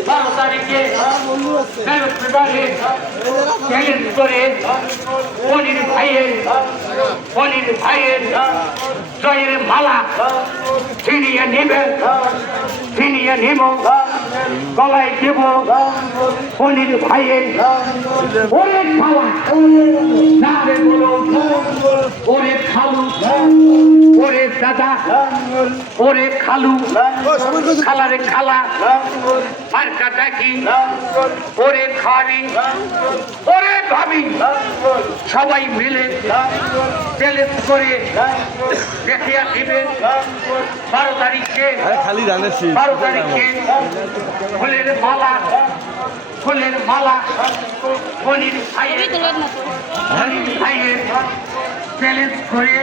12 তারিখে চ্যালেঞ্জ করে পনির ভাইয়ের জয়ের মালা ছিনিয়ে নিব গলায় দেব পনির ভাইয়ের ওরে মালা না রে বলো ওরে খালু ওরে দাদা ওরে খালু খালারে খালা মার্কা ডাকি ওরে খাবি ওরে ভাবি সবাই মিলে চ্যালেঞ্জ করে দেখিয়া দিবেন 12 তারিখে 12 তারিখে ফুলের মালা পনির ভাইয়ের চ্যালেঞ্জ করে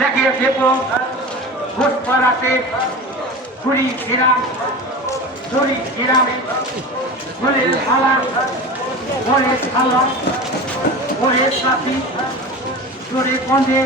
দেখিয়া দেব ঘোষপাড়াতে গ্রামে ফুলের মালা ওরে খালা ওরে সাথী তোরে কন্দে